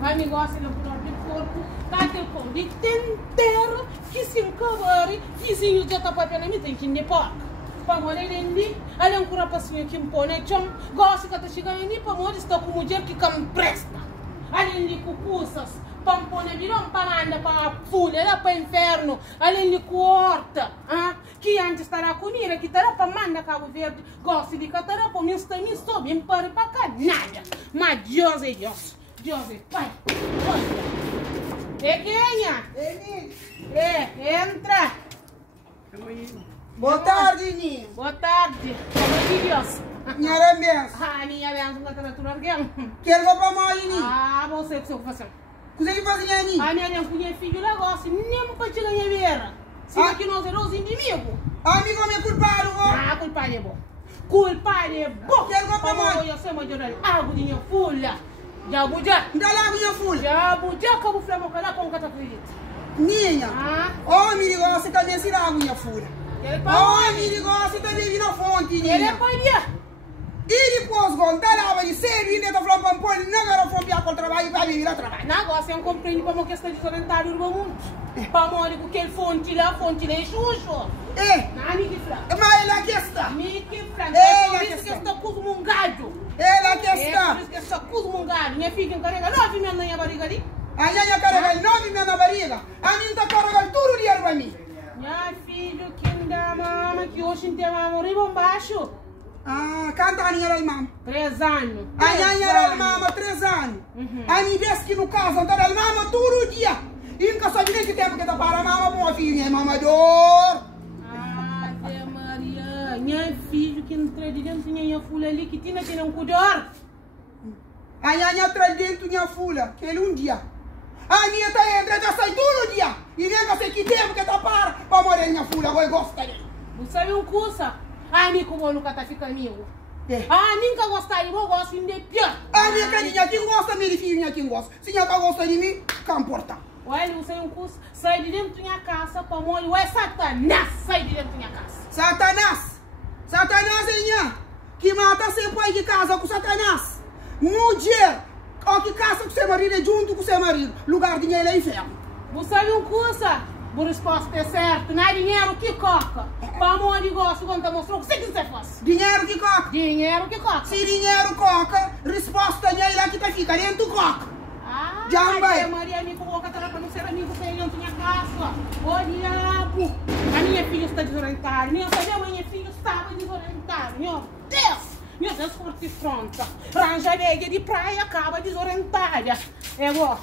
Vai me gosta no próprio corpo, tá aquele pão de inteiro, que se encabare, vizinho já tá papel na minha tem que ir para morrer ali, ali é um curapacinho que impõe, chão, gosta que tá chegando ali, para morrer está com mulher que presta, ali ali com cussas, para pôr virão para andar para folha, lá para inferno, ali ali corta, que antes estará comida, que estará para mandar Cabo Verde, gosta de que estará para mim, está me sobe, me para cá, nada, mas Deus é Deus. José, vai, pequena, entra. Boa tarde, Ninho. Boa tarde. Deus. Minha benção. Minha benção, não está naturando quem? Quero ir para a Ninho. Você que você faz. Você que faz, Ninho? Minha benção, minha filha, negócio, nem para te ganhar beira. Se aqui nós somos inimigos. Amigo, me culpado, culpado é bom. Culpado é bom. Quero ir para a Eu sei, mas eu não algo de minha folha. Jabuja. Ndala minha folha. Jabuja, como flama cada com cada acredita. Ninha. Oh, me diga, você também se dá minha folha. Oh, me diga, você também vira fonte, Ninha. Ele é pai. E depois, quando ela vai ser, ele está falando para pôr, não era para enviar para o trabalho, para vir a trabalhar. Negócio é um compreende para uma questão de desorientar o mundo. Para morrer com aquele fonte lá é chucho. Não, que flan. Mas ela que está. Me que flan. É por isso que está com os mungados. Ela que está. É por isso que está com os mungados. Minha filha encarrega 9 mil na minha barriga ali. A minha carrega 9 mil na barriga. A minha está carregando tudo o dia para mim. Minha filha, que dá mama, que hoje tem mama riba baixo. Quanto a minha era mama? 3 anos. A minha era mama 3 anos. A minha vez que no caso, então ela mama todo o dia. E nunca sabe nem que tempo que está para a mama, boa filha, mamador. Ave Maria, minha filha que entra dentro minha folha ali, que tinha que não cuidar. A minha entra dentro minha folha, que ele um dia. A minha tá entra, já sai todo dia. E nem sei que tempo que está para morrer minha folha, eu gosto dele. Você é um curso? A mim como nunca tá ficando comigo. A mim que gosta de mim, eu gosto de pior. A minha carinha, quem gosta de mim, filha, quem gosta. Se não gosta de mim, comporta. Olha, você é um curso, sai de dentro da minha casa para morrer. Ué, Satanás, sai de dentro da minha casa. Satanás! Satanás é minha, que mata seu pai que casa com Satanás. Mulher, ou que casa com seu marido é junto com seu marido. Lugar de dinheiro é inferno. Você é um curso, a resposta é certa. Não é dinheiro que coca. Para morrer de gosto, quando te mostrou o que você faz. Dinheiro que coca. Dinheiro que coca. Se dinheiro coca, resposta é lá que fica dentro do coca. Já vai. Maria me coloca para não ser amigo dele dentro da minha casa. Ô diabo! A minha filha está desorientada. Minha filha estava desorientada. Meu Deus, forte pronta. Ranja areia de praia acaba desorientada. É bom.